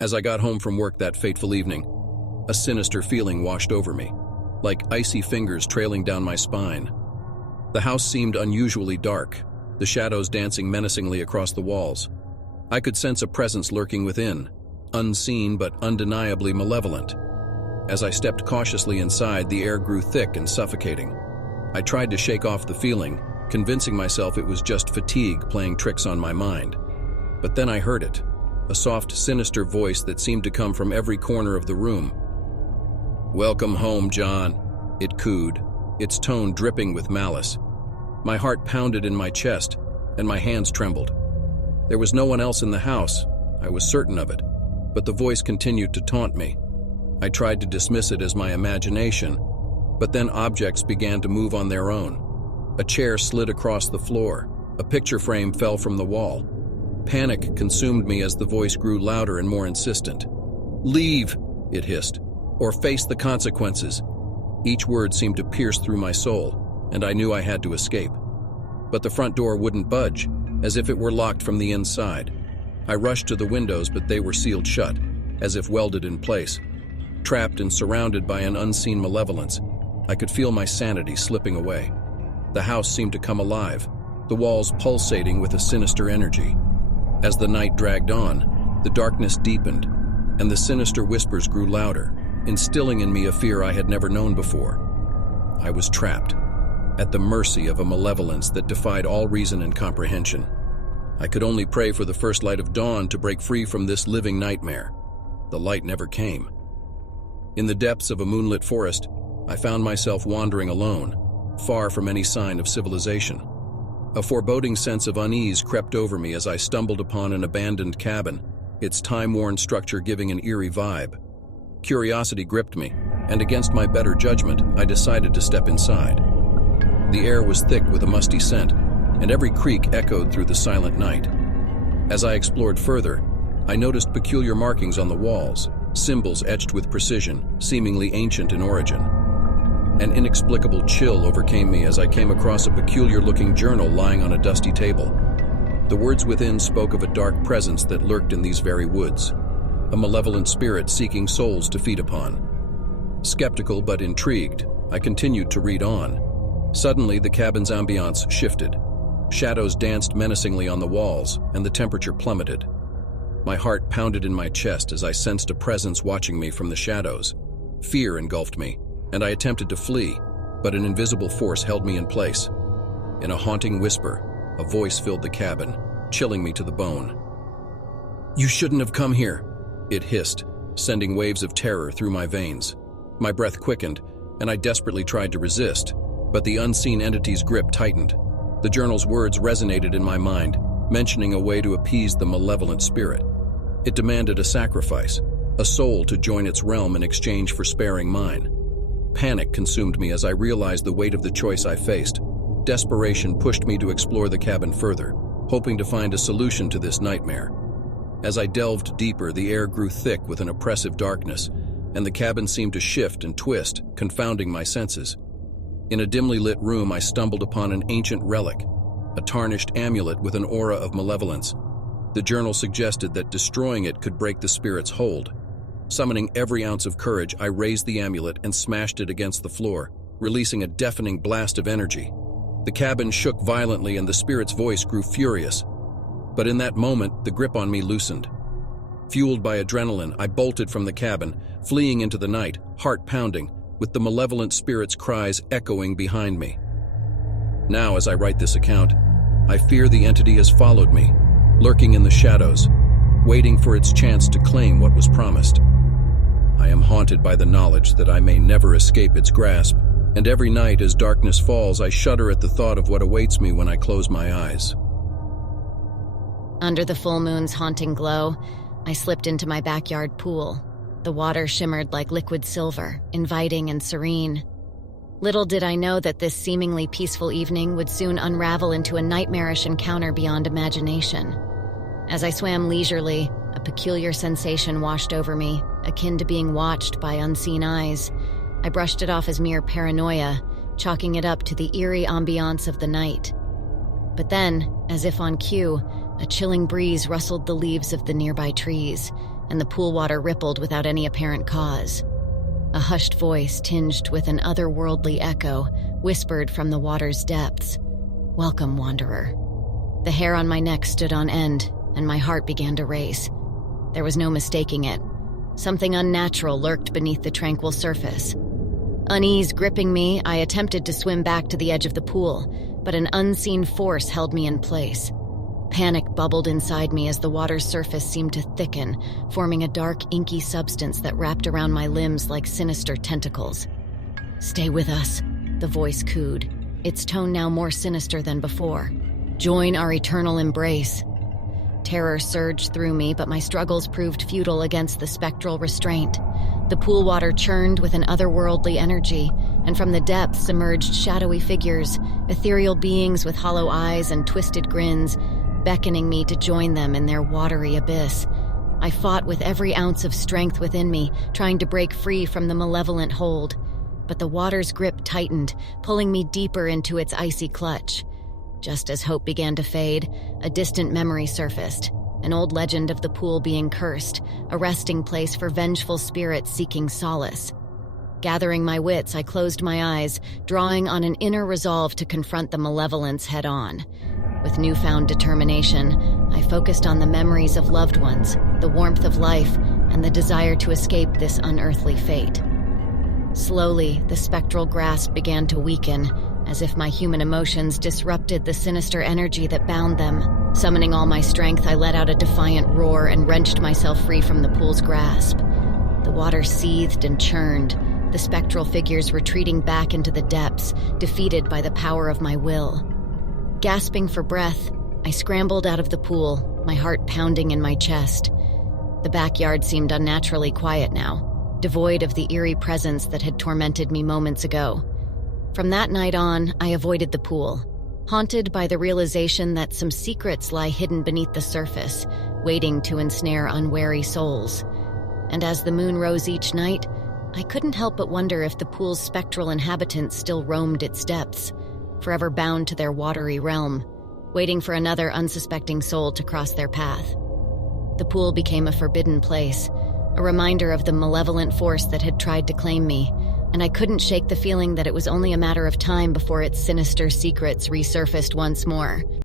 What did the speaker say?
As I got home from work that fateful evening, a sinister feeling washed over me, like icy fingers trailing down my spine. The house seemed unusually dark, the shadows dancing menacingly across the walls. I could sense a presence lurking within, unseen but undeniably malevolent. As I stepped cautiously inside, the air grew thick and suffocating. I tried to shake off the feeling, convincing myself it was just fatigue playing tricks on my mind. But then I heard it, a soft, sinister voice that seemed to come from every corner of the room. "Welcome home, John," it cooed, its tone dripping with malice. My heart pounded in my chest, and my hands trembled. There was no one else in the house, I was certain of it, but the voice continued to taunt me. I tried to dismiss it as my imagination, but then objects began to move on their own. A chair slid across the floor, a picture frame fell from the wall. Panic consumed me as the voice grew louder and more insistent. "Leave," it hissed, "or face the consequences." Each word seemed to pierce through my soul, and I knew I had to escape. But the front door wouldn't budge, as if it were locked from the inside. I rushed to the windows, but they were sealed shut, as if welded in place. Trapped and surrounded by an unseen malevolence, I could feel my sanity slipping away. The house seemed to come alive, the walls pulsating with a sinister energy. As the night dragged on, the darkness deepened, and the sinister whispers grew louder, instilling in me a fear I had never known before. I was trapped, at the mercy of a malevolence that defied all reason and comprehension. I could only pray for the first light of dawn to break free from this living nightmare. The light never came. In the depths of a moonlit forest, I found myself wandering alone, far from any sign of civilization. A foreboding sense of unease crept over me as I stumbled upon an abandoned cabin, its time-worn structure giving an eerie vibe. Curiosity gripped me, and against my better judgment, I decided to step inside. The air was thick with a musty scent, and every creak echoed through the silent night. As I explored further, I noticed peculiar markings on the walls, symbols etched with precision, seemingly ancient in origin. An inexplicable chill overcame me as I came across a peculiar-looking journal lying on a dusty table. The words within spoke of a dark presence that lurked in these very woods, a malevolent spirit seeking souls to feed upon. Skeptical but intrigued, I continued to read on. Suddenly, the cabin's ambiance shifted. Shadows danced menacingly on the walls, and the temperature plummeted. My heart pounded in my chest as I sensed a presence watching me from the shadows. Fear engulfed me, and I attempted to flee, but an invisible force held me in place. In a haunting whisper, a voice filled the cabin, chilling me to the bone. "You shouldn't have come here," it hissed, sending waves of terror through my veins. My breath quickened, and I desperately tried to resist, but the unseen entity's grip tightened. The journal's words resonated in my mind, mentioning a way to appease the malevolent spirit. It demanded a sacrifice, a soul to join its realm in exchange for sparing mine. Panic consumed me as I realized the weight of the choice I faced. Desperation pushed me to explore the cabin further, hoping to find a solution to this nightmare. As I delved deeper, the air grew thick with an oppressive darkness, and the cabin seemed to shift and twist, confounding my senses. In a dimly lit room, I stumbled upon an ancient relic, a tarnished amulet with an aura of malevolence. The journal suggested that destroying it could break the spirit's hold. Summoning every ounce of courage, I raised the amulet and smashed it against the floor, releasing a deafening blast of energy. The cabin shook violently and the spirit's voice grew furious. But in that moment, the grip on me loosened. Fueled by adrenaline, I bolted from the cabin, fleeing into the night, heart pounding, with the malevolent spirit's cries echoing behind me. Now, as I write this account, I fear the entity has followed me, lurking in the shadows, waiting for its chance to claim what was promised. I am haunted by the knowledge that I may never escape its grasp, and every night as darkness falls, I shudder at the thought of what awaits me when I close my eyes. Under the full moon's haunting glow, I slipped into my backyard pool. The water shimmered like liquid silver, inviting and serene. Little did I know that this seemingly peaceful evening would soon unravel into a nightmarish encounter beyond imagination. As I swam leisurely, a peculiar sensation washed over me, akin to being watched by unseen eyes. I brushed it off as mere paranoia, chalking it up to the eerie ambiance of the night. But then, as if on cue, a chilling breeze rustled the leaves of the nearby trees, and the pool water rippled without any apparent cause. A hushed voice, tinged with an otherworldly echo, whispered from the water's depths, "Welcome, wanderer." The hair on my neck stood on end, and my heart began to race. There was no mistaking it. Something unnatural lurked beneath the tranquil surface. Unease gripping me, I attempted to swim back to the edge of the pool, but an unseen force held me in place. Panic bubbled inside me as the water's surface seemed to thicken, forming a dark, inky substance that wrapped around my limbs like sinister tentacles. "Stay with us," the voice cooed, its tone now more sinister than before. "Join our eternal embrace." Terror surged through me, but my struggles proved futile against the spectral restraint. The pool water churned with an otherworldly energy, and from the depths emerged shadowy figures, ethereal beings with hollow eyes and twisted grins, beckoning me to join them in their watery abyss. I fought with every ounce of strength within me, trying to break free from the malevolent hold. But the water's grip tightened, pulling me deeper into its icy clutch. Just as hope began to fade, a distant memory surfaced, an old legend of the pool being cursed, a resting place for vengeful spirits seeking solace. Gathering my wits, I closed my eyes, drawing on an inner resolve to confront the malevolence head-on. With newfound determination, I focused on the memories of loved ones, the warmth of life, and the desire to escape this unearthly fate. Slowly, the spectral grasp began to weaken, as if my human emotions disrupted the sinister energy that bound them. Summoning all my strength, I let out a defiant roar and wrenched myself free from the pool's grasp. The water seethed and churned, the spectral figures retreating back into the depths, defeated by the power of my will. Gasping for breath, I scrambled out of the pool, my heart pounding in my chest. The backyard seemed unnaturally quiet now, devoid of the eerie presence that had tormented me moments ago. From that night on, I avoided the pool, haunted by the realization that some secrets lie hidden beneath the surface, waiting to ensnare unwary souls. And as the moon rose each night, I couldn't help but wonder if the pool's spectral inhabitants still roamed its depths, forever bound to their watery realm, waiting for another unsuspecting soul to cross their path. The pool became a forbidden place, a reminder of the malevolent force that had tried to claim me, and I couldn't shake the feeling that it was only a matter of time before its sinister secrets resurfaced once more.